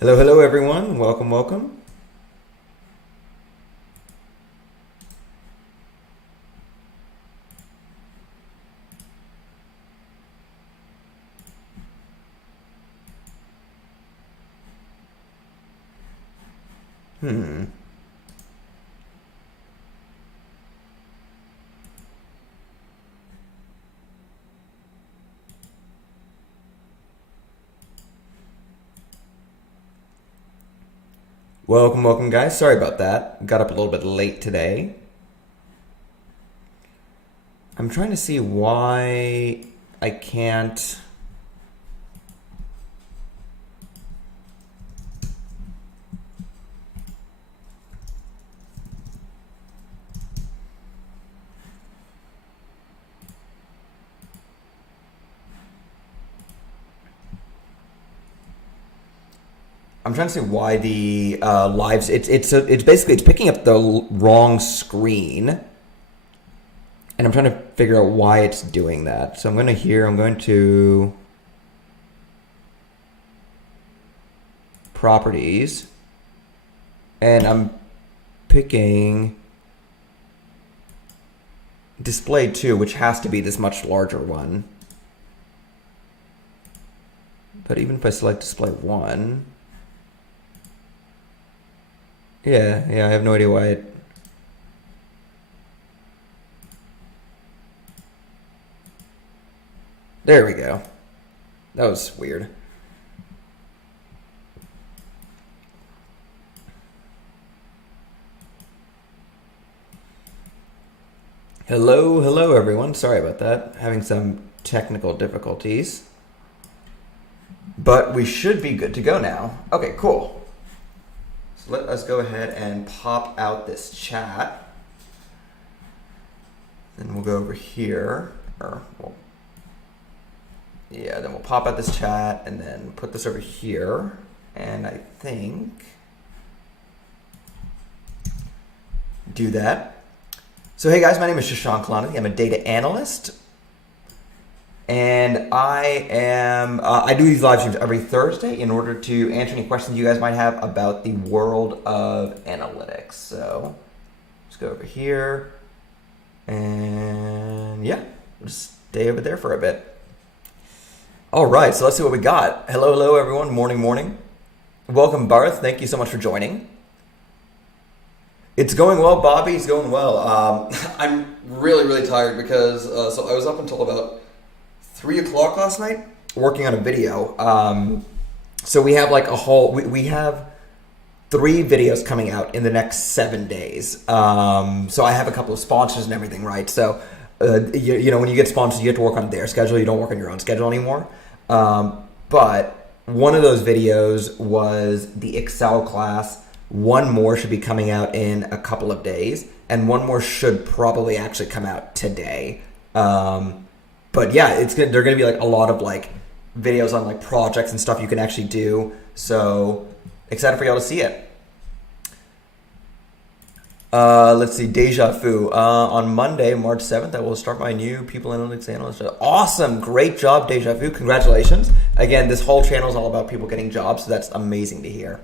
Hello, hello everyone. Welcome, welcome. Welcome, welcome guys. Sorry about that. Got up a little bit late today. I'm trying to see why I can't. I'm trying to see why the lives. It's basically it's picking up the wrong screen, and I'm trying to figure out why it's doing that. So I'm going to properties, and I'm picking display 2, which has to be this much larger one. But even if I select display 1. Yeah, I have no idea why it... There we go. That was weird. Hello, hello everyone. Sorry about that. Having some technical difficulties. But we should be good to go now. Okay, cool. So let us go ahead and pop out this chat. Then we'll go over here. Then we'll pop out this chat and then put this over here. And I think do that. So hey guys, my name is Shashank Kalani. I'm a data analyst. And I do these live streams every Thursday in order to answer any questions you guys might have about the world of analytics. So let's go over here and yeah, we'll just stay over there for a bit. All right, so let's see what we got. Hello, hello everyone, morning. Welcome Barth, thank you so much for joining. It's going well, Bobby, it's going well. I'm really tired because, so I was up until about 3 o'clock last night working on a video. So we have like a whole, we have 3 videos coming out in the next 7 days. So I have a couple of sponsors and everything, right? So, you know, when you get sponsors, you have to work on their schedule. You don't work on your own schedule anymore. But one of those videos was the Excel class. One more should be coming out in a couple of days. And one more should probably actually come out today. But yeah, they're gonna be like a lot of like videos on like projects and stuff you can actually do. So excited for y'all to see it. Let's see, Deja Vu. On Monday, March 7th, I will start my new People Analytics Analyst. Awesome, great job, Deja Vu. Congratulations. Again, this whole channel is all about people getting jobs, so that's amazing to hear.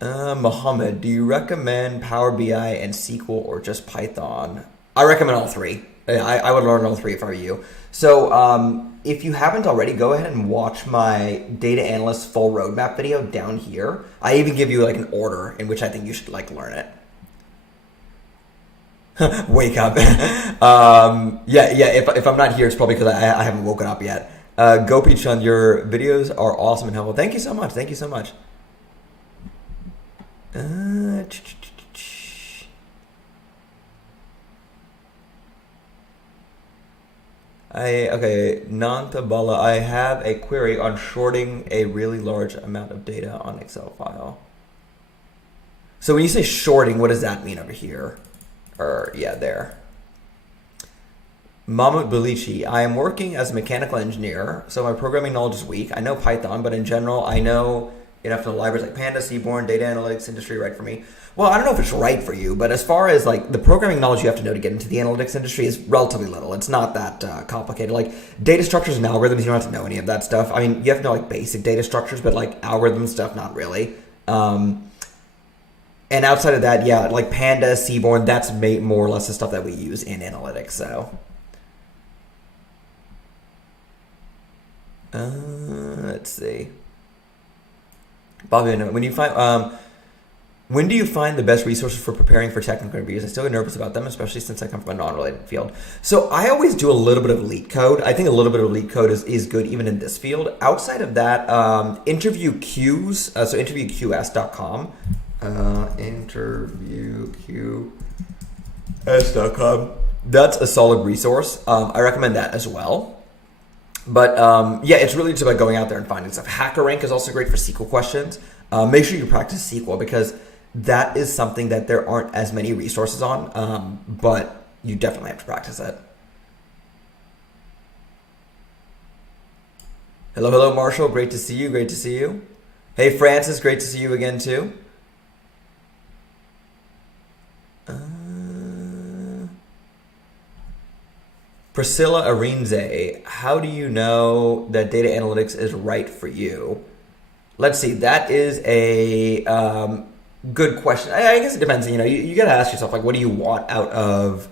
Mohammed, do you recommend Power BI and SQL or just Python? I recommend all 3. I would learn all 3 if I were you. So if you haven't already, go ahead and watch my Data Analyst full roadmap video down here. I even give you like an order in which I think you should like learn it. Wake up. If I'm not here, it's probably because I haven't woken up yet. Gopi-chan, your videos are awesome and helpful. Thank you so much. Thank you so much. Nantabala, I have a query on shorting a really large amount of data on Excel file. So when you say shorting, what does that mean over here? Or yeah, there. Mahmoud Balichi, I am working as a mechanical engineer, so my programming knowledge is weak. I know Python, but in general, I know enough to know libraries like Panda, Seaborn, Data Analytics industry right for me. Well, I don't know if it's right for you, but as far as like the programming knowledge you have to know to get into the analytics industry is relatively little. It's not that complicated. Like data structures and algorithms, you don't have to know any of that stuff. I mean, you have to know like basic data structures, but like algorithm stuff, not really. And outside of that, yeah, like Panda, Seaborn, that's more or less the stuff that we use in analytics. So, let's see. Bobby, when do you find the best resources for preparing for technical interviews? I still get nervous about them, especially since I come from a non-related field. So I always do a little bit of leak code. I think a little bit of leak code is good even in this field. Outside of that, interview queues, so interviewqs.com. Interviewqs.com. That's a solid resource. I recommend that as well. But yeah, it's really just about going out there and finding stuff. HackerRank is also great for SQL questions. Make sure you practice SQL because that is something that there aren't as many resources on, but you definitely have to practice it. Hello, Marshall. Great to see you. Hey, Francis. Great to see you again, too. Priscilla Arinze, how do you know that data analytics is right for you? Let's see. That is a good question. I guess it depends. You got to ask yourself, like, what do you want out of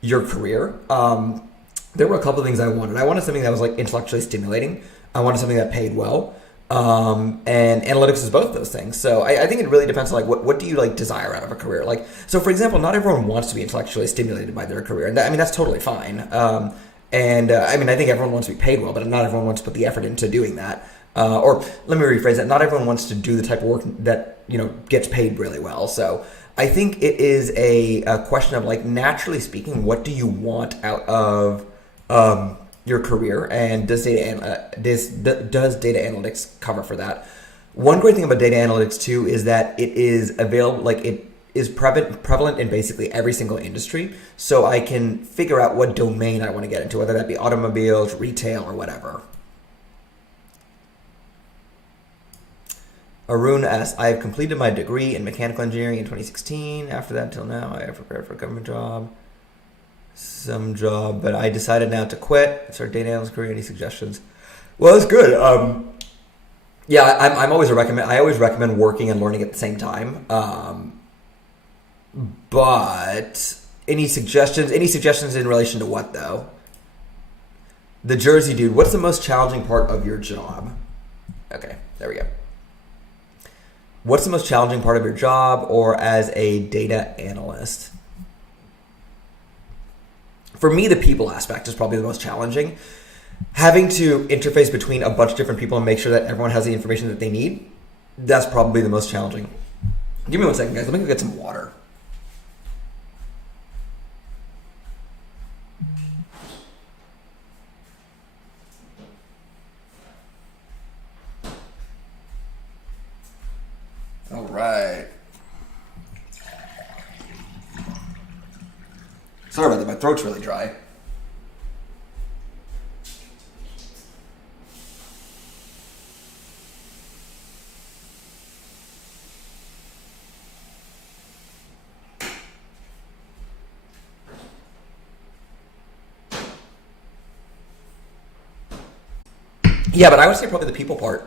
your career? There were a couple of things I wanted. I wanted something that was like intellectually stimulating. I wanted something that paid well. And analytics is both those things. So I think it really depends on like what do you like desire out of a career? Like, so for example, not everyone wants to be intellectually stimulated by their career. And that's totally fine. I think everyone wants to be paid well, but not everyone wants to put the effort into doing that. Or let me rephrase that. Not everyone wants to do the type of work that, gets paid really well. So I think it is a question of like, naturally speaking, what do you want out of, your career, and does data analytics cover for that? One great thing about data analytics too is that it is available, like it is prevalent in basically every single industry. So I can figure out what domain I want to get into, whether that be automobiles, retail, or whatever. Arun asks, I have completed my degree in mechanical engineering in 2016. After that till now, I have prepared for a government job. But I decided now to quit. Start data analyst career. Any suggestions? Well, that's good. Yeah, I'm always I always recommend working and learning at the same time. But any suggestions? Any suggestions in relation to what though? The Jersey dude. What's the most challenging part of your job? Okay, there we go. What's the most challenging part of your job or as a data analyst? For me, the people aspect is probably the most challenging. Having to interface between a bunch of different people and make sure that everyone has the information that they need, that's probably the most challenging. Give me 1 second, guys. Let me go get some water. All right. Sorry about that, my throat's really dry. Yeah, but I would say probably the people part.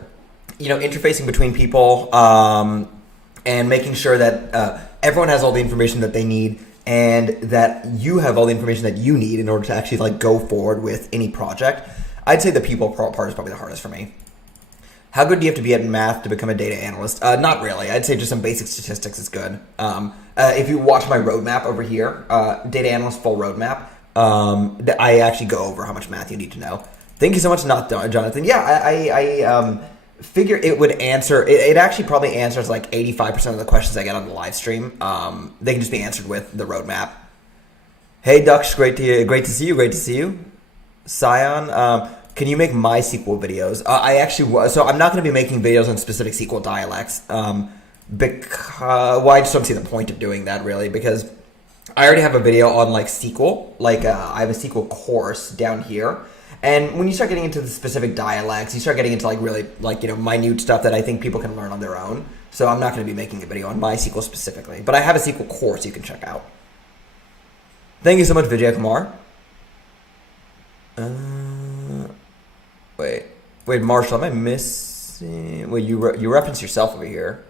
Interfacing between people and making sure that everyone has all the information that they need, and that you have all the information that you need in order to actually like go forward with any project. I'd say the people part is probably the hardest for me. How good do you have to be at math to become a data analyst? Not really. I'd say just some basic statistics is good. If you watch my roadmap over here, data analyst full roadmap, I actually go over how much math you need to know. Thank you so much, Jonathan. Yeah, I figure it would answer. It actually probably answers like 85% of the questions I get on the live stream. They can just be answered with the roadmap. Hey, Dux, great to see you. Scion, can you make MySQL videos? So I'm not going to be making videos on specific SQL dialects. Because I just don't see the point of doing that really, because I already have a video on like SQL. I have a SQL course down here. And when you start getting into the specific dialects, you start getting into like really like, minute stuff that I think people can learn on their own. So I'm not going to be making a video on MySQL specifically, but I have a SQL course you can check out. Thank you so much, Vijay Kumar. Wait, Marshall, am I missing? Wait, you reference yourself over here.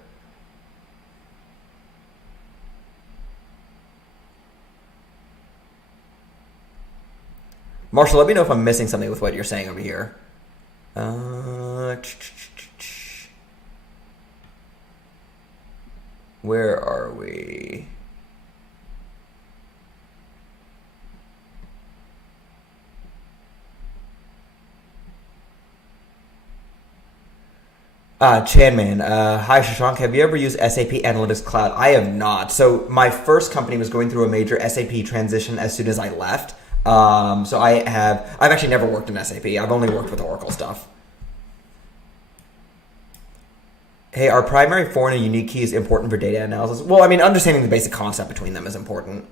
Marshall, let me know if I'm missing something with what you're saying over here. Where are we? Chanman, hi Shashank, have you ever used SAP Analytics Cloud? I have not. So my first company was going through a major SAP transition as soon as I left. So I've actually never worked in SAP. I've only worked with Oracle stuff. Hey, are primary, foreign, and unique keys important for data analysis? Well, I mean, understanding the basic concept between them is important.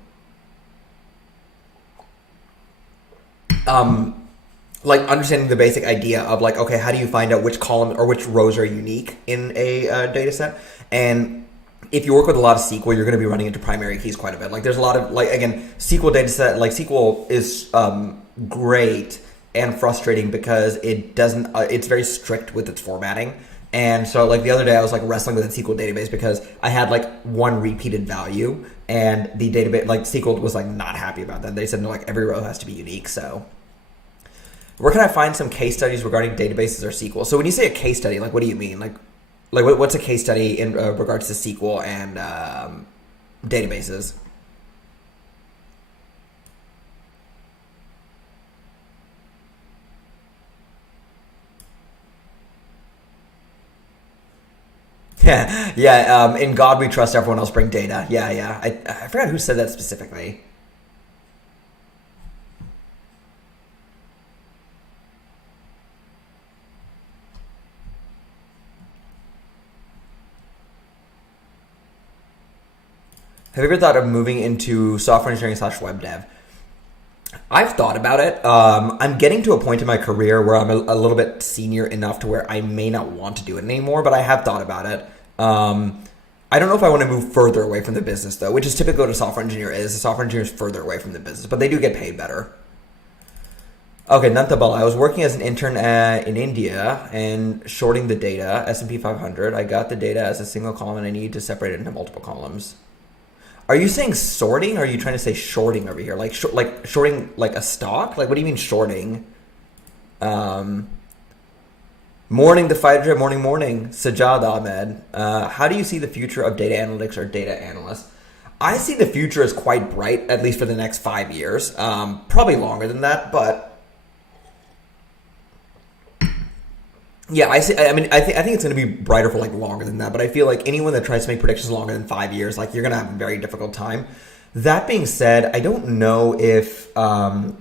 Like understanding the basic idea of like, okay, how do you find out which column or which rows are unique in a data set? And if you work with a lot of SQL, you're going to be running into primary keys quite a bit. Like there's a lot of like, again, SQL data set, like SQL is great and frustrating because it doesn't, it's very strict with its formatting. And so like the other day I was like wrestling with a SQL database because I had like one repeated value and the database, like SQL was like not happy about that. They said no, like every row has to be unique. So where can I find some case studies regarding databases or SQL? So when you say a case study, like what do you mean? Like what's a case study in regards to SQL and databases? Yeah. In God we trust. Everyone else bring data. Yeah. I forgot who said that specifically. Have you ever thought of moving into software engineering / web dev? I've thought about it. I'm getting to a point in my career where I'm a little bit senior enough to where I may not want to do it anymore, but I have thought about it. I don't know if I want to move further away from the business though, which is typical what a software engineer is. A software engineer is further away from the business, but they do get paid better. Okay, Nantabal, I was working as an intern in India and shorting the data, S&P 500. I got the data as a single column and I need to separate it into multiple columns. Are you saying sorting or are you trying to say shorting over here? Like shorting like a stock? Like what do you mean shorting? Morning, the fighter, morning. Sajad Ahmed. How do you see the future of data analytics or data analysts? I see the future as quite bright, at least for the next 5 years. Probably longer than that, but yeah, I think it's going to be brighter for like longer than that, but I feel like anyone that tries to make predictions longer than 5 years, like you're going to have a very difficult time. That being said, I don't know if I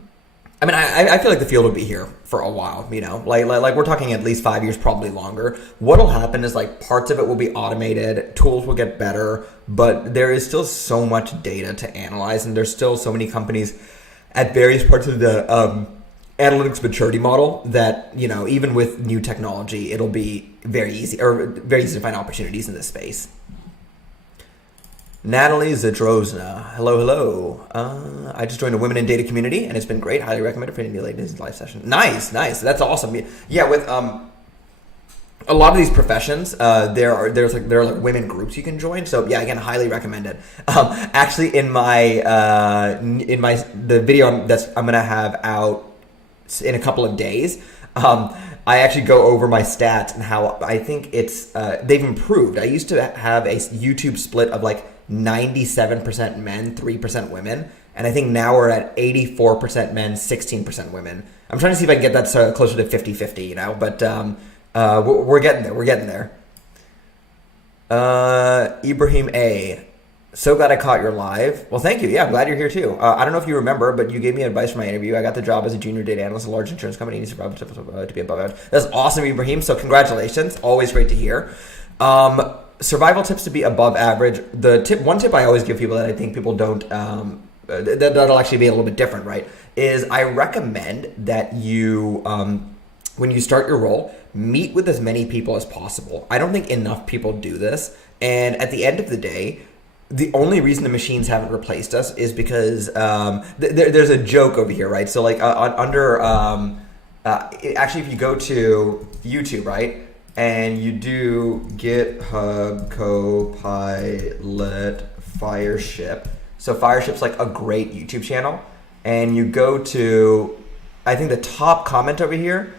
feel like the field will be here for a while, like we're talking at least 5 years, probably longer. What'll happen is like parts of it will be automated, tools will get better, but there is still so much data to analyze, and there's still so many companies at various parts of the analytics maturity model that, even with new technology, it'll be very easy to find opportunities in this space. Natalie Zadrozna, hello. I just joined a Women in Data community and it's been great. Highly recommend it for any ladies live session. Nice. That's awesome. Yeah, with a lot of these professions, there are like women groups you can join. So yeah, again, highly recommend it. Actually, in the video that I'm gonna have out in a couple of days, I actually go over my stats and how I think it's they've improved. I used to have a YouTube split of like 97% men, 3% women, and I think now we're at 84% men, 16% women. I'm trying to see if I can get that closer to 50-50, but we're getting there. Ibrahim A. So glad I caught your live. Well, thank you. Yeah, I'm glad you're here too. I don't know if you remember, but you gave me advice for my interview. I got the job as a junior data analyst at a large insurance company. To be above average. That's awesome, Ibrahim. So congratulations. Always great to hear. Survival tips to be above average. One tip I always give people that I think people don't, that'll actually be a little bit different, right, is I recommend that you, when you start your role, meet with as many people as possible. I don't think enough people do this. And at the end of the day, the only reason the machines haven't replaced us is because there's a joke over here, right? So like actually, if you go to YouTube, right, and you do GitHub Copilot Fireship. So Fireship's like a great YouTube channel. And you go to, I think the top comment over here.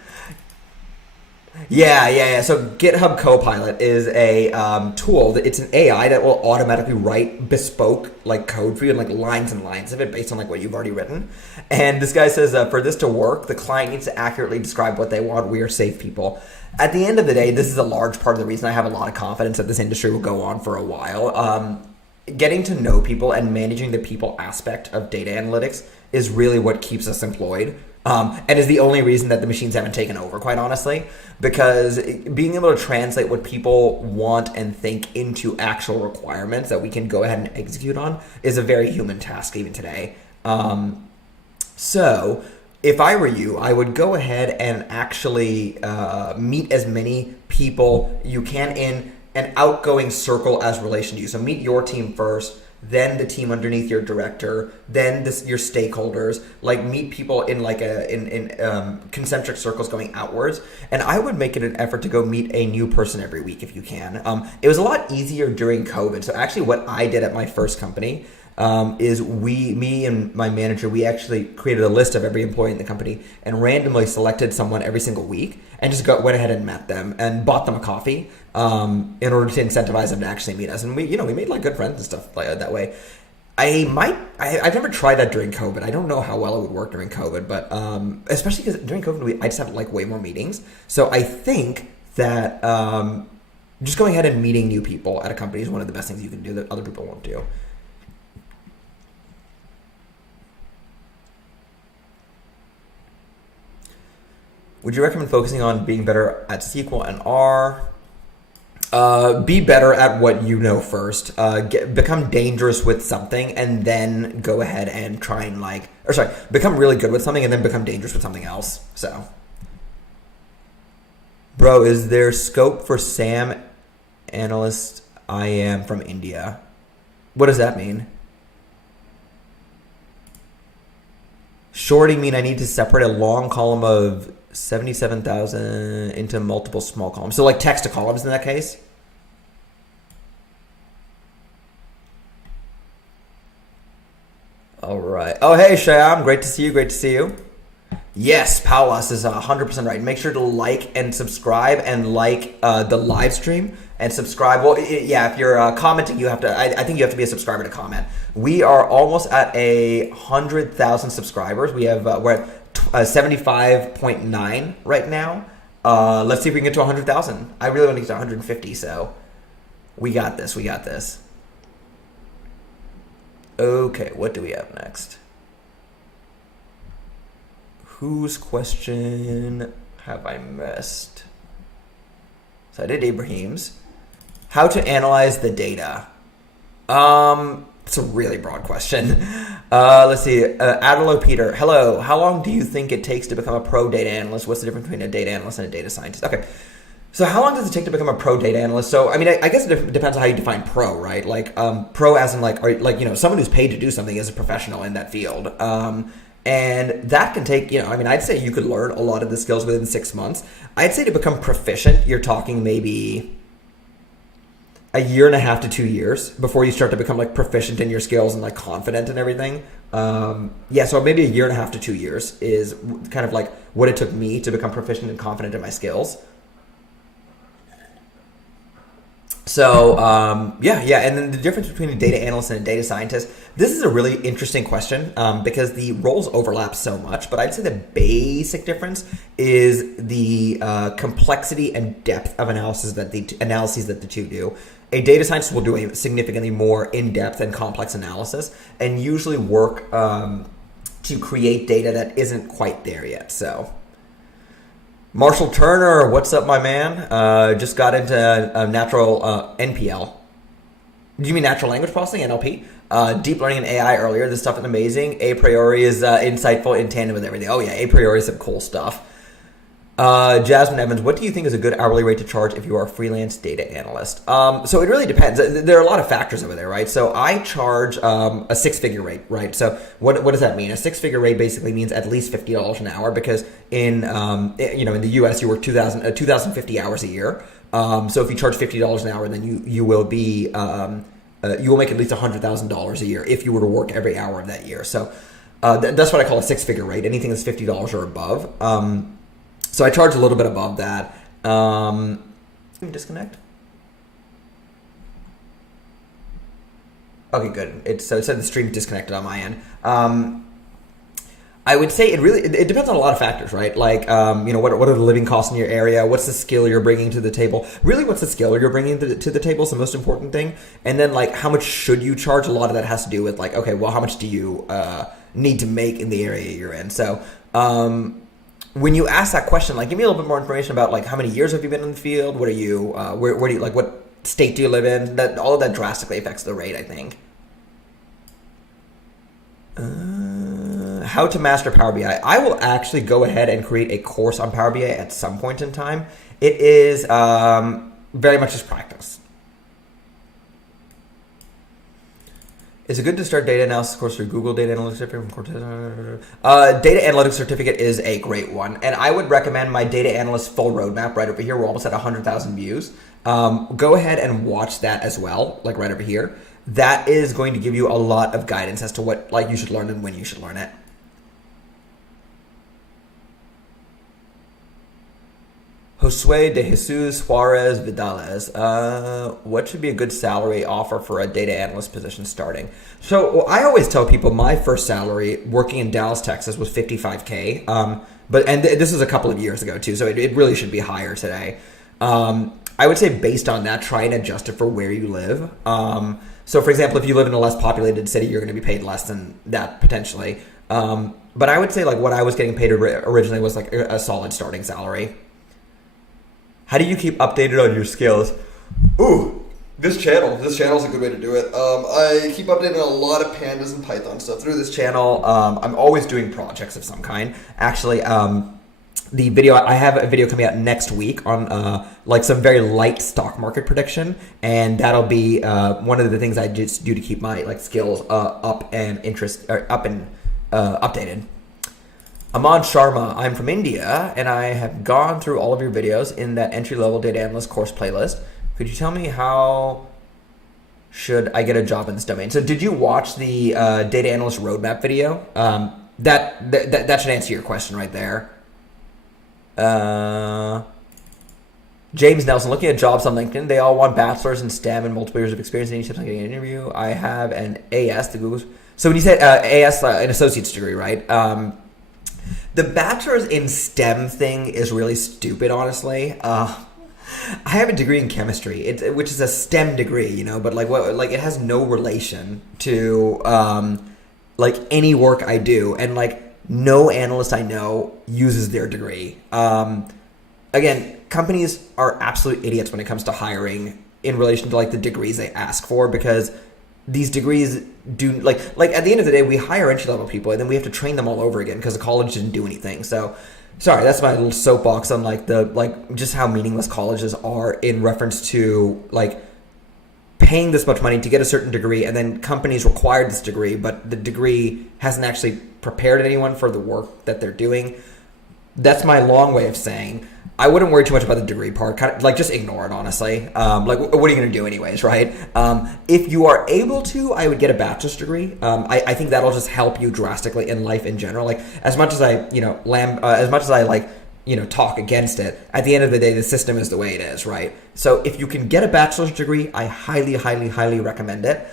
Yeah. So GitHub Copilot is a tool that it's an AI that will automatically write bespoke like code for you and like lines and lines of it based on like what you've already written. And this guy says for this to work, the client needs to accurately describe what they want. We are safe people. At the end of the day, this is a large part of the reason I have a lot of confidence that this industry will go on for a while. Getting to know people and managing the people aspect of data analytics is really what keeps us employed. And is the only reason that the machines haven't taken over, quite honestly, because being able to translate what people want and think into actual requirements that we can go ahead and execute on is a very human task even today. So if I were you, I would go ahead and actually meet as many people you can in an outgoing circle as relation to you. So meet your team first, then the team underneath your director, then your stakeholders, like meet people in like in concentric circles going outwards. And I would make it an effort to go meet a new person every week if you can. It was a lot easier during COVID. So actually what I did at my first company is me and my manager, we actually created a list of every employee in the company and randomly selected someone every single week and just went ahead and met them and bought them a coffee in order to incentivize them to actually meet us. And we made like good friends and stuff like that way. I've never tried that during COVID. I don't know how well it would work during COVID, but especially because during COVID, I just have like way more meetings. So I think that just going ahead and meeting new people at a company is one of the best things you can do that other people won't do. Would you recommend focusing on being better at SQL and R? Be better at what you know first. Become dangerous with something and then go ahead and try and become really good with something and then become dangerous with something else. So, bro, is there scope for Sam Analyst? I am from India. What does that mean? Shorting mean I need to separate a long column of 77,000 into multiple small columns. So like text to columns in that case. All right. Oh, hey, Shyam. Great to see you. Great to see you. Yes, Paulas is 100% right. Make sure to like and subscribe and like the live stream and subscribe. Well, yeah, if you're commenting, you have to. I think you have to be a subscriber to comment. We are almost at 100,000 subscribers. We're at 75.9 right now. Let's see if we can get to 100,000. I really want to get to 150, so we got this. We got this. Okay, what do we have next? Whose question have I missed? So I did Ibrahim's. How to analyze the data? It's a really broad question. Let's see. Adelo Peter. Hello. How long do you think it takes to become a pro data analyst? What's the difference between a data analyst and a data scientist? Okay. So how long does it take to become a pro data analyst? So, I mean, I guess it depends on how you define pro, right? Like, pro as in someone who's paid to do something as a professional in that field. And that can take, I'd say you could learn a lot of the skills within 6 months. I'd say to become proficient, you're talking maybe a year and a half to 2 years before you start to become like proficient in your skills and like confident and everything. So maybe a year and a half to 2 years is kind of like what it took me to become proficient and confident in my skills. So, and then the difference between a data analyst and a data scientist, this is a really interesting question because the roles overlap so much, but I'd say the basic difference is the complexity and depth of analyses that the two do. A data scientist will do a significantly more in-depth and complex analysis and usually work to create data that isn't quite there yet, so... Marshall Turner, what's up, my man? Just got into natural NPL. Do you mean natural language processing, NLP? Deep learning and AI earlier. This stuff is amazing. A priori is insightful in tandem with everything. Oh yeah, a priori is some cool stuff. Jasmine Evans, what do you think is a good hourly rate to charge if you are a freelance data analyst? So it really depends. There are a lot of factors over there, right? So I charge a six-figure rate, right? So what does that mean? A six-figure rate basically means at least $50 an hour because in in the U.S. you work 2,050 hours a year. So if you charge $50 an hour, then you will be you will make at least $100,000 a year if you were to work every hour of that year. So that's what I call a six-figure rate. Anything that's $50 or above. So I charge a little bit above that. Let me disconnect. Okay, good. It said the stream disconnected on my end. I would say it depends on a lot of factors, right? Like, what are the living costs in your area? What's the skill you're bringing to the table? Really, what's the skill you're bringing to the table is the most important thing. And then, like, how much should you charge? A lot of that has to do with, like, okay, well, how much do you need to make in the area you're in? So, when you ask that question, like, give me a little bit more information about, like, how many years have you been in the field? What are you, where do you, like, what state do you live in? That all of that drastically affects the rate, I think. How to master Power BI. I will actually go ahead and create a course on Power BI at some point in time. It is very much just practice. Is it good to start data analysis course through Google Data Analytics Certificate from Cortez? Data Analytics Certificate is a great one. And I would recommend my Data Analyst full roadmap right over here. We're almost at 100,000 views. Go ahead and watch that as well, like right over here. That is going to give you a lot of guidance as to what you should learn and when you should learn it. Josue de Jesus Juarez Vidales. What should be a good salary offer for a data analyst position starting? So I always tell people my first salary working in Dallas, Texas was $55K. This is a couple of years ago too, so it really should be higher today. I would say based on that, try and adjust it for where you live. So for example, if you live in a less populated city, you're going to be paid less than that potentially. But I would say like what I was getting paid originally was like a solid starting salary. How do you keep updated on your skills? Ooh, this channel is a good way to do it. I keep updating a lot of pandas and Python stuff through this channel. I'm always doing projects of some kind. Actually, I have a video coming out next week on like some very light stock market prediction, and that'll be one of the things I just do to keep my like skills up and updated. Aman Sharma, I'm from India, and I have gone through all of your videos in that entry-level data analyst course playlist. Could you tell me how should I get a job in this domain? So did you watch the data analyst roadmap video? That should answer your question right there. James Nelson, looking at jobs on LinkedIn, they all want bachelors in STEM and multiple years of experience. Any tips on getting an interview? I have an AS, the Google. So when you said AS, an associate's degree, right? The bachelor's in STEM thing is really stupid, honestly. I have a degree in chemistry, which is a STEM degree, but it has no relation to like any work I do, and like no analyst I know uses their degree. Again, companies are absolute idiots when it comes to hiring in relation to like the degrees they ask for, because these degrees do like at the end of the day, we hire entry level people and then we have to train them all over again because the college didn't do anything. So sorry, that's my little soapbox on just how meaningless colleges are in reference to like paying this much money to get a certain degree, and then companies require this degree, but the degree hasn't actually prepared anyone for the work that they're doing. That's my long way of saying I wouldn't worry too much about the degree part. Kind of like just ignore it, honestly. What are you going to do anyways, right? If you are able to, I would get a bachelor's degree. I think that'll just help you drastically in life in general. Like as much as I, talk against it, at the end of the day, the system is the way it is, right? So if you can get a bachelor's degree, I highly, highly, highly recommend it.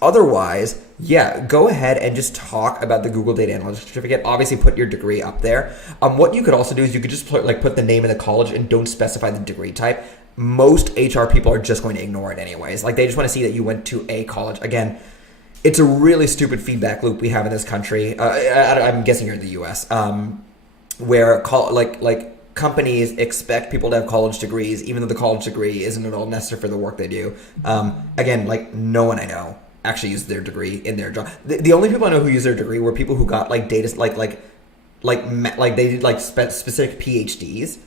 Otherwise, yeah, go ahead and just talk about the Google Data Analyst Certificate. Obviously, put your degree up there. What you could also do is you could just put the name of the college and don't specify the degree type. Most HR people are just going to ignore it anyways. Like they just want to see that you went to a college. Again, it's a really stupid feedback loop we have in this country. I'm guessing you're in the U.S. Where companies expect people to have college degrees, even though the college degree isn't at all necessary for the work they do. Again, like no one I know actually use their degree in their job. The only people I know who use their degree were people who got like data, like they did like specific PhDs,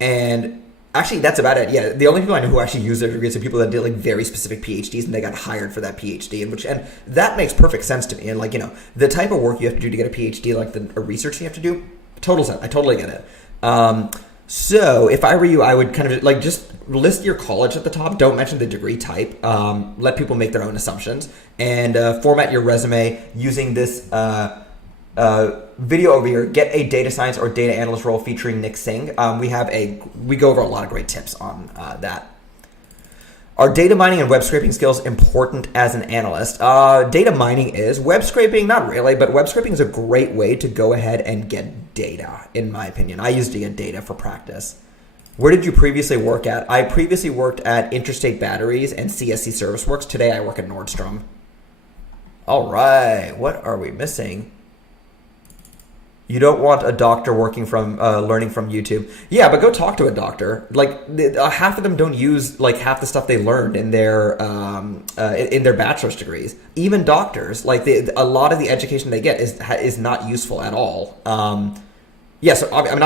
and actually that's about it. Yeah, the only people I know who actually use their degrees are people that did like very specific PhDs and they got hired for that PhD, and that makes perfect sense to me. And like, you know, the type of work you have to do to get a PhD, like the research you have to do, total sense. I totally get it. So if I were you, I would kind of like just list your college at the top. Don't mention the degree type. Let people make their own assumptions, and format your resume using this video over here. Get a data science or data analyst role featuring Nick Singh. We go over a lot of great tips on that. Are data mining and web scraping skills important as an analyst? Data mining is. Web scraping, not really, but web scraping is a great way to go ahead and get data, in my opinion. I used to get data for practice. Where did you previously work at? I previously worked at Interstate Batteries and CSC Service Works. Today I work at Nordstrom. All right, what are we missing? You don't want a doctor working from learning from YouTube. Yeah, but go talk to a doctor. Like half of them don't use like half the stuff they learned in their bachelor's degrees. Even doctors, like a lot of the education they get is not useful at all. Yeah, so I mean,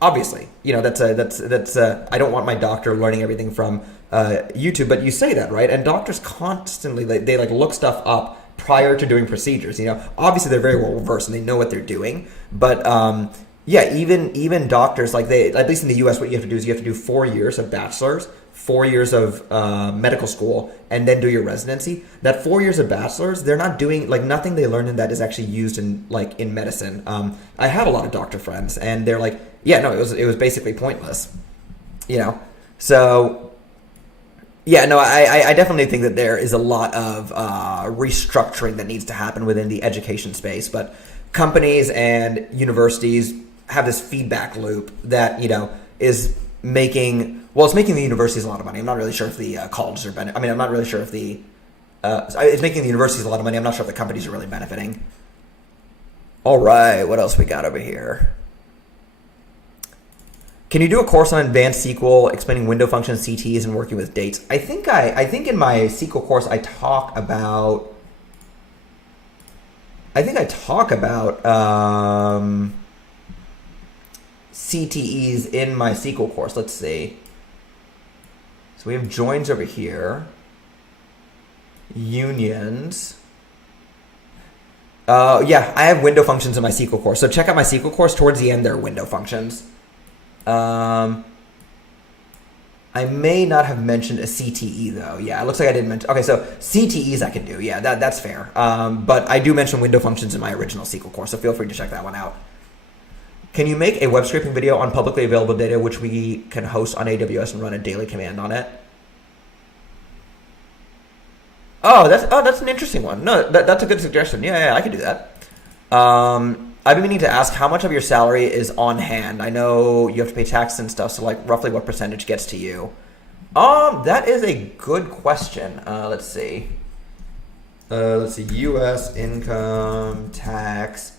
obviously, you know, that's I don't want my doctor learning everything from YouTube, but you say that, right? And doctors constantly they like look stuff up prior to doing procedures. You know, obviously they're very well versed and they know what they're doing, but yeah, even doctors, like at least in the US, what you have to do is you have to do 4 years of bachelor's, 4 years of medical school, and then do your residency. That 4 years of bachelor's, they're not doing, like, nothing they learned in that is actually used in medicine. I have a lot of doctor friends, and they're like, yeah, no, it was basically pointless, you know. So yeah, no, I definitely think that there is a lot of restructuring that needs to happen within the education space, but companies and universities have this feedback loop that, you know, is making, well, it's making the universities a lot of money. I'm not really sure if the colleges are benefiting. I mean, I'm not really sure if it's making the universities a lot of money. I'm not sure if the companies are really benefiting. All right, what else we got over here? Can you do a course on advanced SQL, explaining window functions, CTs, and working with dates? I think in my SQL course I talk about CTEs in my SQL course. Let's see. So we have joins over here, unions. Yeah, I have window functions in my SQL course. So check out my SQL course. Towards the end, there are window functions. I may not have mentioned a CTE though. Yeah, it looks like I didn't mention. Okay, so CTEs I can do. Yeah, that's fair. But I do mention window functions in my original SQL course, so feel free to check that one out. Can you make a web scraping video on publicly available data which we can host on AWS and run a daily command on it? Oh, that's an interesting one. No, that's a good suggestion. Yeah, I could do that. I've been meaning to ask how much of your salary is on hand. I know you have to pay taxes and stuff, so like roughly what percentage gets to you? That is a good question. Let's see. U.S. income tax.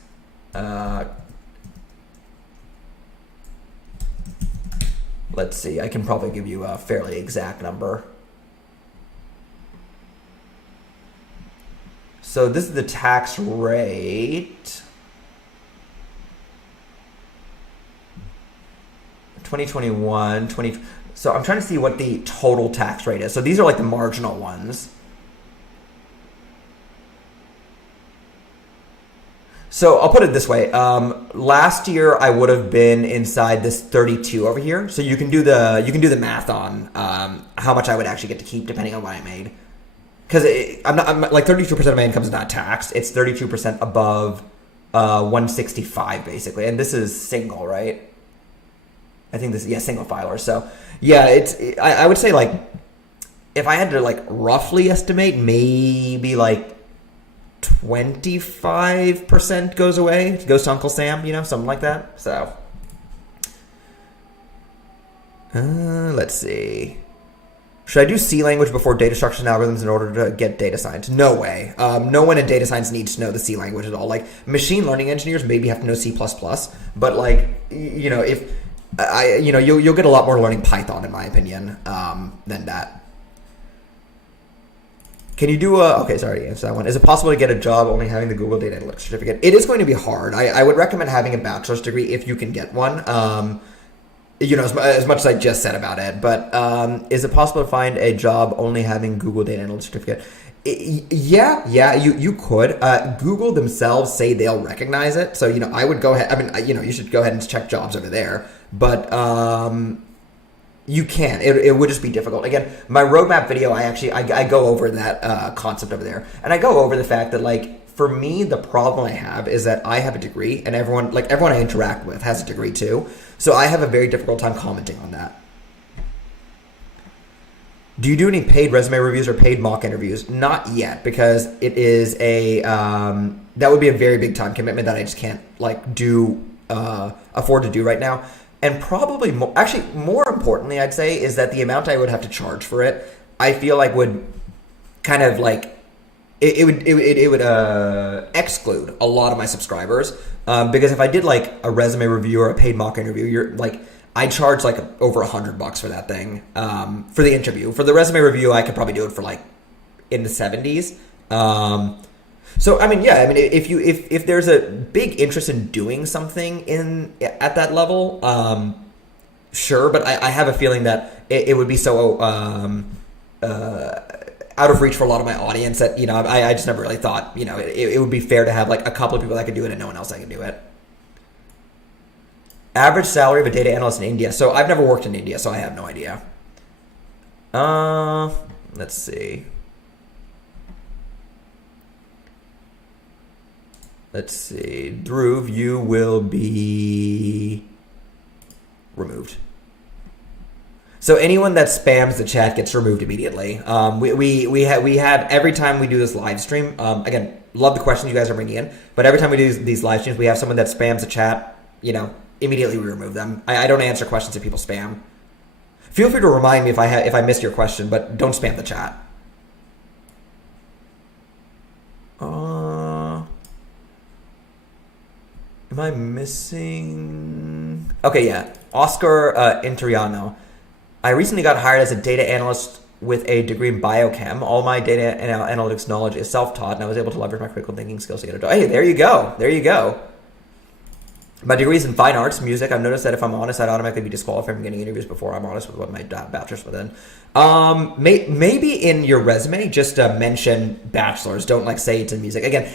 Let's see. I can probably give you a fairly exact number. So this is the tax rate. 2021, so I'm trying to see what the total tax rate is. So these are like the marginal ones. So I'll put it this way. Last year I would have been inside this 32 over here. So you can do the math on how much I would actually get to keep depending on what I made. Because I'm like 32% of my income is not taxed. It's 32% above 165 basically, and this is single, right? I think this, yeah, single filer. So yeah, I would say like if I had to like roughly estimate, maybe like 25% goes away, goes to Uncle Sam, you know, something like that. So let's see. Should I do C language before data structures and algorithms in order to get data science? No way. No one in data science needs to know the C language at all. Like machine learning engineers maybe have to know C++, but like, you know, if you'll get a lot more learning Python in my opinion than that. Can you do a, okay, sorry to answer that one. Is it possible to get a job only having the Google Data Analyst certificate? It is going to be hard. I would recommend having a bachelor's degree if you can get one. As much as I just said about it, but is it possible to find a job only having Google Data Analyst certificate? Yeah, you could. Google themselves say they'll recognize it. So, I would go ahead. I mean, you should go ahead and check jobs over there. But you can. It would just be difficult. Again, my roadmap video, I go over that concept over there. And I go over the fact that, like, for me, the problem I have is that I have a degree and everyone I interact with has a degree too. So I have a very difficult time commenting on that. Do you do any paid resume reviews or paid mock interviews? Not yet, because it is that would be a very big time commitment that I just can't afford to do right now. And probably more importantly, I'd say, is that the amount I would have to charge for it, I feel like would kind of like it would exclude a lot of my subscribers, because if I did like a resume review or a paid mock interview, I charge like over $100 for that thing, for the interview. For the resume review, I could probably do it for like in the 70s. So I mean, if there's a big interest in doing something at that level, sure. But I have a feeling that it would be so out of reach for a lot of my audience that I just never really thought it would be fair to have like a couple of people that could do it and no one else that can do it. Average salary of a data analyst in India. So I've never worked in India, so I have no idea. Let's see. Dhruv, you will be removed. So anyone that spams the chat gets removed immediately. We have every time we do this live stream. Again, love the questions you guys are bringing in, but every time we do these live streams, we have someone that spams the chat. Immediately we remove them. I don't answer questions if people spam. Feel free to remind me if I missed your question, but don't spam the chat. Am I missing? Okay, yeah. Oscar Interiano. I recently got hired as a data analyst with a degree in biochem. All my data analytics knowledge is self-taught, and I was able to leverage my critical thinking skills to get a job. Hey, there you go. My degree is in fine arts, music. I've noticed that if I'm honest, I'd automatically be disqualified from getting interviews before I'm honest with what my bachelor's was in. Maybe in your resume, just mention bachelor's. Don't say it's in music. Again,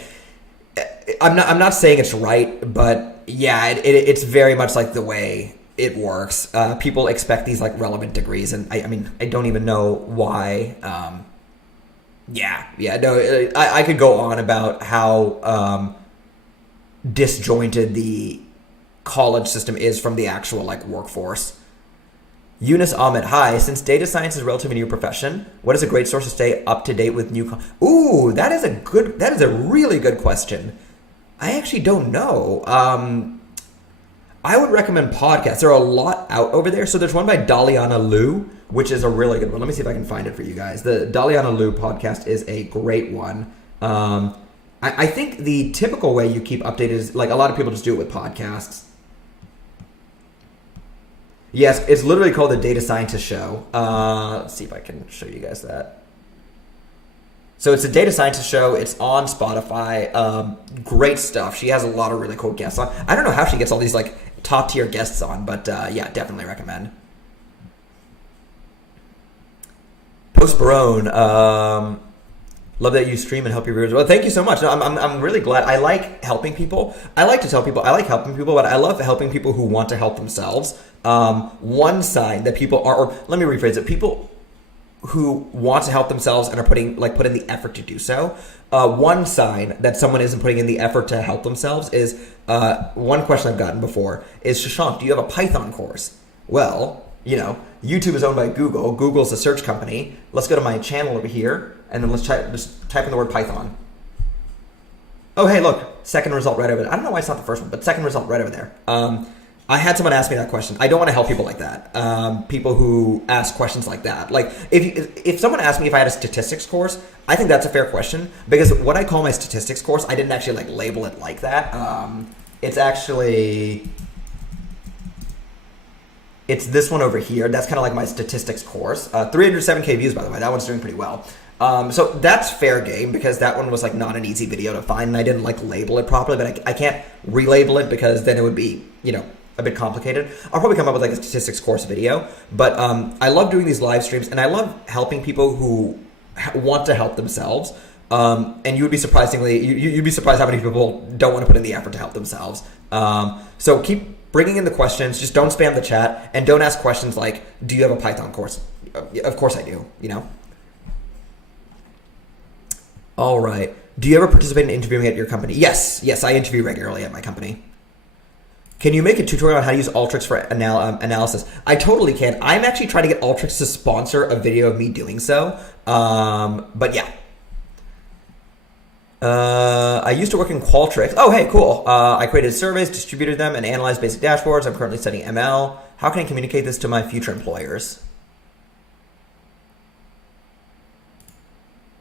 I'm not saying it's right, but yeah, it's very much like the way it works. People expect these relevant degrees, and I don't even know why. I could go on about how disjointed the college system is from the actual workforce. Eunice Ahmed, hi. Since data science is a relatively new profession, what is a great source to stay up to date with new? Ooh, that is a really good question. I actually don't know. I would recommend podcasts. There are a lot out over there. So there's one by Daliana Liu, which is a really good one. Let me see if I can find it for you guys. The Daliana Liu podcast is a great one. I think the typical way you keep updated is a lot of people just do it with podcasts. Yes, it's literally called the Data Scientist Show. Let's see if I can show you guys that. So it's a Data Scientist Show. It's on Spotify. Great stuff. She has a lot of really cool guests on. I don't know how she gets all these top tier guests on, but yeah, definitely recommend. Post Barone. Love that you stream and help your viewers. Well, thank you so much. No, I'm really glad. I like helping people. I like to tell people I like helping people, but I love helping people who want to help themselves. One sign that people are, or let me rephrase it, people who want to help themselves and are put in the effort to do so. One sign that someone isn't putting in the effort to help themselves is one question I've gotten before is, Shashank, do you have a Python course? Well, YouTube is owned by Google. Google's a search company. Let's go to my channel over here, and then let's just type in the word Python. Oh, hey, look, second result right over there. I don't know why it's not the first one, but second result right over there. I had someone ask me that question. I don't want to help people like that. People who ask questions like that. If someone asked me if I had a statistics course, I think that's a fair question, because what I call my statistics course, I didn't actually label it like that. It's actually... It's this one over here. That's kind of like my statistics course. 307K views, by the way. That one's doing pretty well. So that's fair game because that one was like not an easy video to find and I didn't like label it properly, but I can't relabel it because then it would be, a bit complicated. I'll probably come up with like a statistics course video, but I love doing these live streams and I love helping people who want to help themselves. And you'd be surprised how many people don't want to put in the effort to help themselves. So keep bringing in the questions. Just don't spam the chat and don't ask questions like, do you have a Python course? Of course I do, All right. Do you ever participate in interviewing at your company? Yes, I interview regularly at my company. Can you make a tutorial on how to use Alteryx for analysis? I totally can. I'm actually trying to get Alteryx to sponsor a video of me doing so. But yeah. I used to work in Qualtrics. Oh, hey, cool. I created surveys, distributed them, and analyzed basic dashboards. I'm currently studying ML. How can I communicate this to my future employers?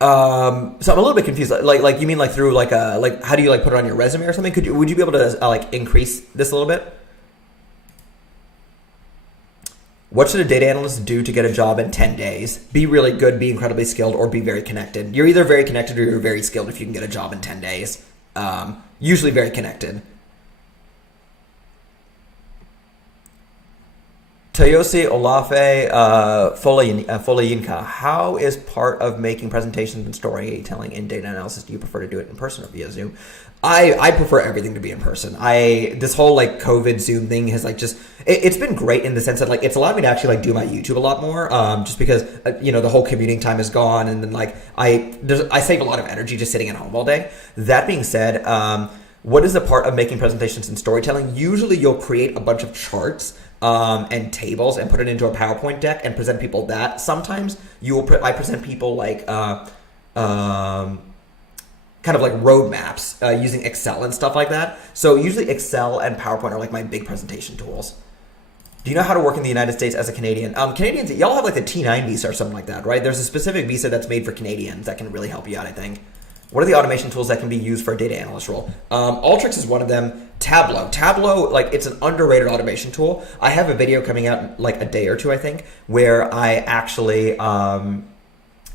So I'm a little bit confused. Like you mean like through like how do you like put it on your resume or something? Would you be able to like increase this a little bit? What should a data analyst do to get a job in 10 days? Be really good, be incredibly skilled, or be very connected. You're either very connected or you're very skilled if you can get a job in 10 days. Usually very connected. Toyosi Olafe Folayinka, how is part of making presentations and storytelling in data analysis? Do you prefer to do it in person or via Zoom? I prefer everything to be in person. This whole like COVID Zoom thing has like it's been great in the sense that like it's allowed me to actually like do my YouTube a lot more, just because the whole commuting time is gone, and then like I save a lot of energy just sitting at home all day. That being said, what is the part of making presentations and storytelling? Usually you'll create a bunch of charts and tables and put it into a PowerPoint deck and present people that. Sometimes I present people like kind of like roadmaps using Excel and stuff like that. So usually Excel and PowerPoint are like my big presentation tools. Do you know how to work in the United States as a Canadian? Canadians, y'all have like the T9 visa or something like that, right? There's a specific visa that's made for Canadians that can really help you out, I think. What are the automation tools that can be used for a data analyst role? Alteryx is one of them. Tableau, like it's an underrated automation tool. I have a video coming out like a day or two, I think, where I actually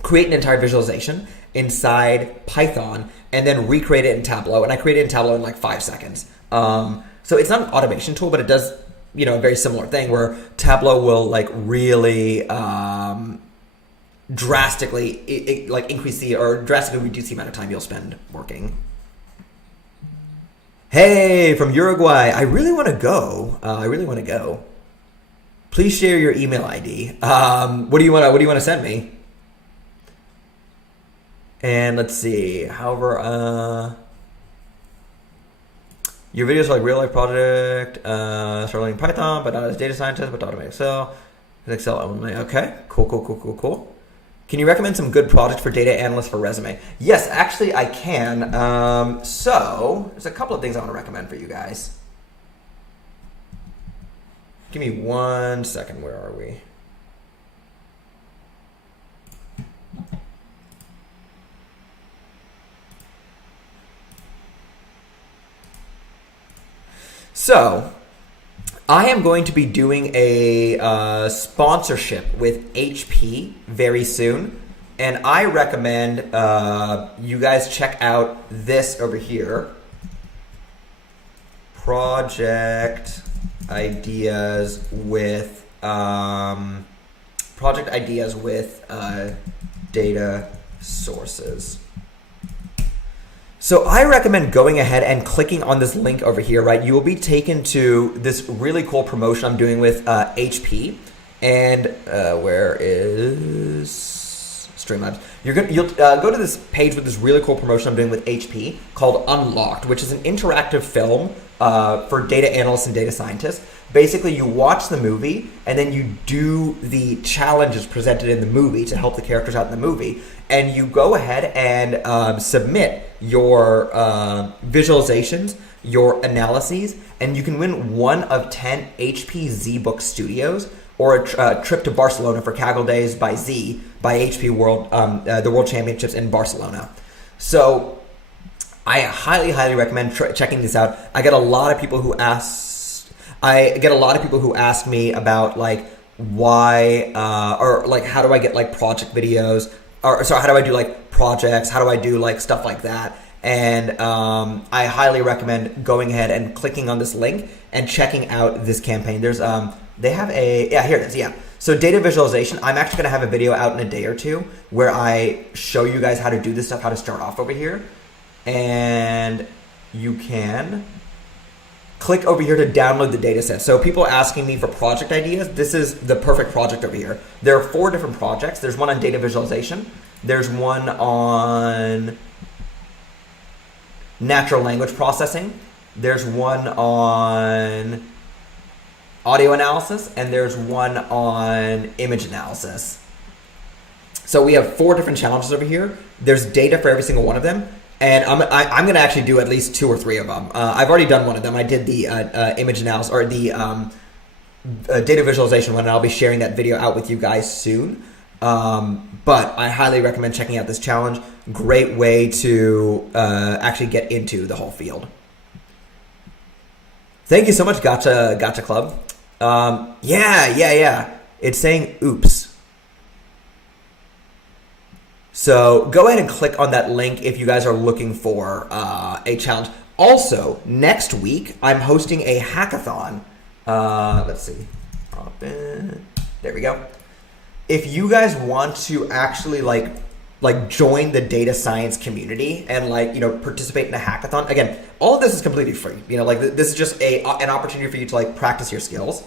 create an entire visualization inside Python and then recreate it in Tableau. And I create it in Tableau in like 5 seconds. So it's not an automation tool, but it does, a very similar thing where Tableau will like really drastically drastically reduce the amount of time you'll spend working. Hey, from Uruguay. I really want to go. Please share your email ID. What do you want to send me? And let's see. However, your videos are like real life project. Start learning Python, but not as data scientist, but to automate Excel. Excel only. Okay. Cool. Can you recommend some good projects for data analysts for resume? Yes, actually I can. So there's a couple of things I want to recommend for you guys. Give me 1 second. Where are we? So I am going to be doing a sponsorship with HP very soon, and I recommend you guys check out this over here, Project Ideas with Data Sources. So I recommend going ahead and clicking on this link over here, right? You will be taken to this really cool promotion I'm doing with HP. And where is Streamlabs? You'll go to this page with this really cool promotion I'm doing with HP called Unlocked, which is an interactive film for data analysts and data scientists. Basically, you watch the movie and then you do the challenges presented in the movie to help the characters out in the movie. And you go ahead and submit your visualizations, your analyses, and you can win 1 of 10 HP ZBook Studios or a trip to Barcelona for Kaggle Days by Z by HP World, the World Championships in Barcelona. So I highly recommend checking this out. I get a lot of people who ask me about like why or like how do I get like project videos or sorry, how do I do like projects? How do I do like stuff like that? And I highly recommend going ahead and clicking on this link and checking out this campaign. There's they have a, yeah, here it is, yeah. So data visualization, I'm actually gonna have a video out in a day or two where I show you guys how to do this stuff, how to start off over here. And you can click over here to download the data set. So people asking me for project ideas, this is the perfect project over here. There are 4 different projects. There's one on data visualization. There's one on natural language processing. There's one on audio analysis, and there's one on image analysis. So we have 4 different challenges over here. There's data for every single one of them. And I'm going to actually do at least 2 or 3 of them. I've already done one of them. I did the image analysis, or the data visualization one, and I'll be sharing that video out with you guys soon. But I highly recommend checking out this challenge. Great way to actually get into the whole field. Thank you so much, Gotcha Club. Yeah. It's saying oops. So go ahead and click on that link if you guys are looking for a challenge. Also, next week, I'm hosting a hackathon. Let's see. There we go. If you guys want to actually like join the data science community and participate in a hackathon, again, all of this is completely free. This is just an opportunity for you to practice your skills.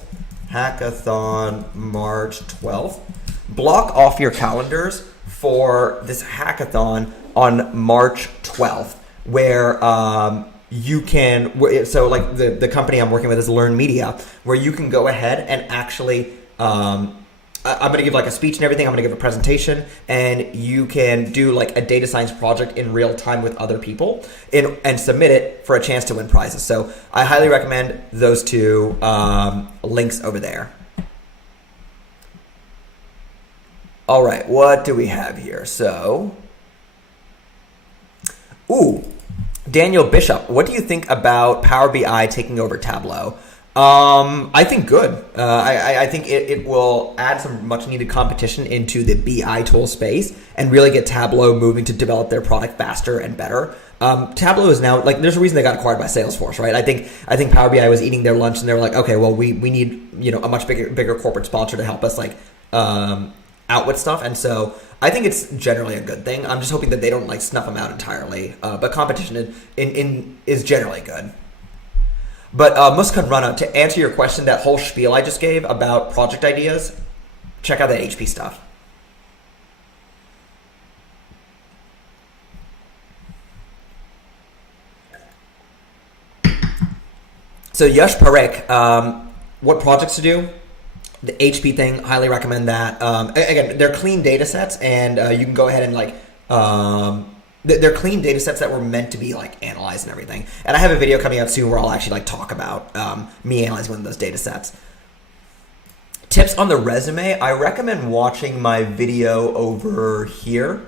Hackathon March 12th. Block off your calendars for this hackathon on March 12th, where you can, so the company I'm working with is Learn Media, where you can go ahead and actually, I'm going to give a speech and everything. I'm going to give a presentation, and you can do a data science project in real time with other people and submit it for a chance to win prizes. So I highly recommend those 2 links over there. All right, what do we have here? So, Daniel Bishop, what do you think about Power BI taking over Tableau? I think good. I think it will add some much needed competition into the BI tool space and really get Tableau moving to develop their product faster and better. Tableau is now there's a reason they got acquired by Salesforce, right? I think Power BI was eating their lunch and they were like, okay, well we need a much bigger corporate sponsor to help us out with stuff, and so I think it's generally a good thing. I'm just hoping that they don't snuff them out entirely, but competition is generally good. But Muskan Rana, to answer your question, that whole spiel I just gave about project ideas, check out that HP stuff. So Yash Parekh, what projects to do? The HP thing, highly recommend that. Again, they're clean data sets, and you can go ahead and they're clean data sets that were meant to be analyzed and everything. And I have a video coming out soon where I'll actually talk about me analyzing one of those data sets. Tips on the resume, I recommend watching my video over here.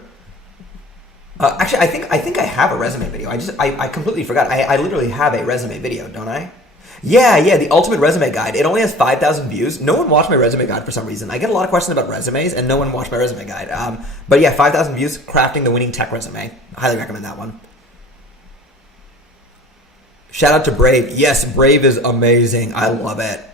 Actually, I think I have a resume video. I completely forgot. I literally have a resume video, don't I? Yeah, the ultimate resume guide. It only has 5,000 views. No one watched my resume guide for some reason. I get a lot of questions about resumes, and no one watched my resume guide. But yeah, 5,000 views, crafting the winning tech resume. I highly recommend that one. Shout out to Brave. Yes, Brave is amazing. I love it.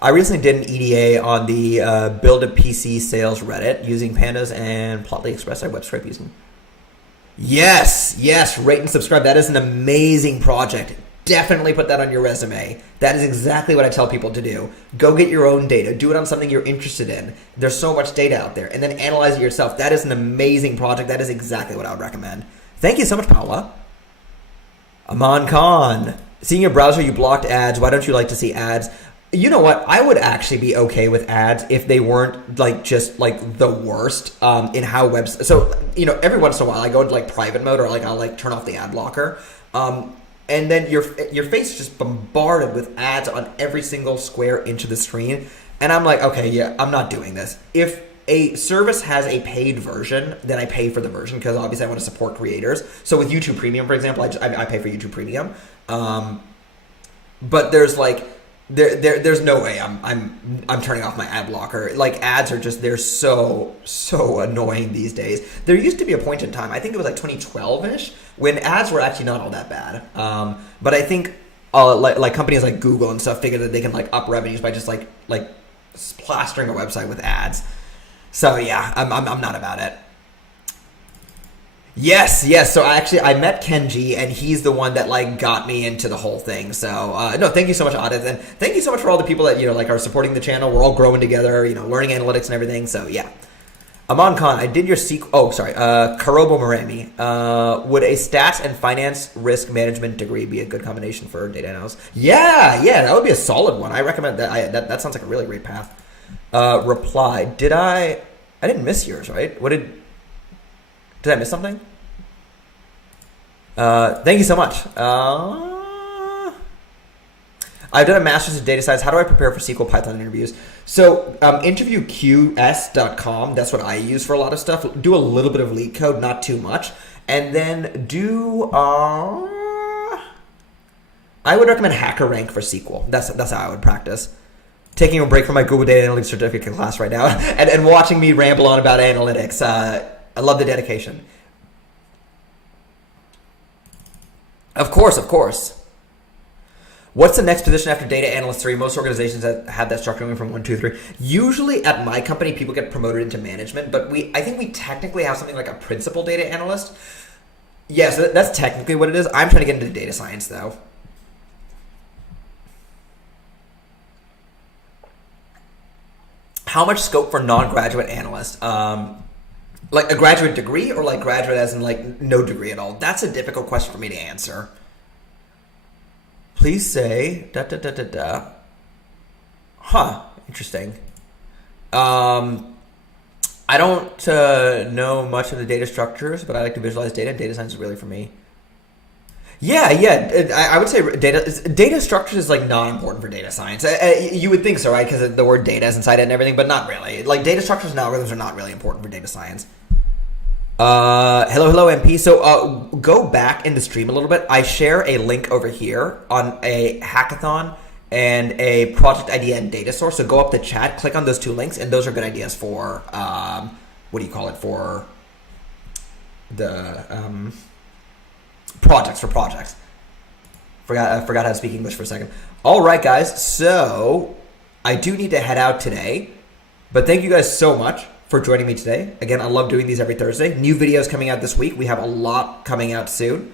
I recently did an EDA on the Build a PC sales Reddit using Pandas and Plotly Express. I web scrape using. Yes, rate and subscribe. That is an amazing project. Definitely put that on your resume. That is exactly what I tell people to do. Go get your own data. Do it on something you're interested in. There's so much data out there. And then analyze it yourself. That is an amazing project. That is exactly what I would recommend. Thank you so much, Paula. Aman Khan. Seeing your browser, you blocked ads. Why don't you like to see ads? You know what? I would actually be okay with ads if they weren't just the worst in how webs. So, every once in a while I go into private mode, or I'll turn off the ad blocker. And then your face is just bombarded with ads on every single square inch of the screen. And I'm like, okay, yeah, I'm not doing this. If a service has a paid version, then I pay for the version because obviously I want to support creators. So with YouTube Premium, for example, I pay for YouTube Premium. But there's there's no way I'm turning off my ad blocker. Like ads are just they're so annoying these days. There used to be a point in time, I think it was like 2012ish, when ads were actually not all that bad. But I think like companies like Google and stuff figured that they can like up revenues by just like plastering a website with ads. So yeah, I'm not about it. Yes. So I met Kenji, and he's the one that like got me into the whole thing. So no, thank you so much, Adit, and thank you so much for all the people that like are supporting the channel. We're all growing together, learning analytics and everything. So yeah. Aman Khan, I did your sequel. Oh, sorry. Karobo Marami. Would a stats and finance risk management degree be a good combination for data analysts? Yeah, that would be a solid one. I recommend that. That sounds like a really great path. Reply. I didn't miss yours, right? Did I miss something? Thank you so much. I've done a master's in data science. How do I prepare for SQL Python interviews? So interviewqs.com, that's what I use for a lot of stuff. Do a little bit of leak code, not too much. And then I would recommend HackerRank for SQL. That's how I would practice. Taking a break from my Google Data Analytics certificate class right now and watching me ramble on about analytics. I love the dedication. Of course. What's the next position after data analyst 3? Most organizations that have that structure going from 1, 2, 3. Usually at my company, people get promoted into management, but I think we technically have something like a principal data analyst. Yeah, so that's technically what it is. I'm trying to get into data science though. How much scope for non-graduate analysts? Like a graduate degree or like graduate as in like no degree at all? That's a difficult question for me to answer. Please say Huh, interesting. I don't know much of the data structures, but I like to visualize data. Data science is really for me. Yeah. I would say data structures is like not important for data science. You would think so, right? Because the word data is inside it and everything, but not really. Like data structures and algorithms are not really important for data science. Hello MP. So go back in the stream a little bit. I share a link over here on a hackathon and a project idea and data source. So go up the chat, click on those two links, and those are good ideas for for the projects. Forgot how to speak English for a second. All right, guys. So I do need to head out today, but thank you guys so much for joining me today. Again, I love doing these every Thursday. New videos coming out this week. We have a lot coming out soon.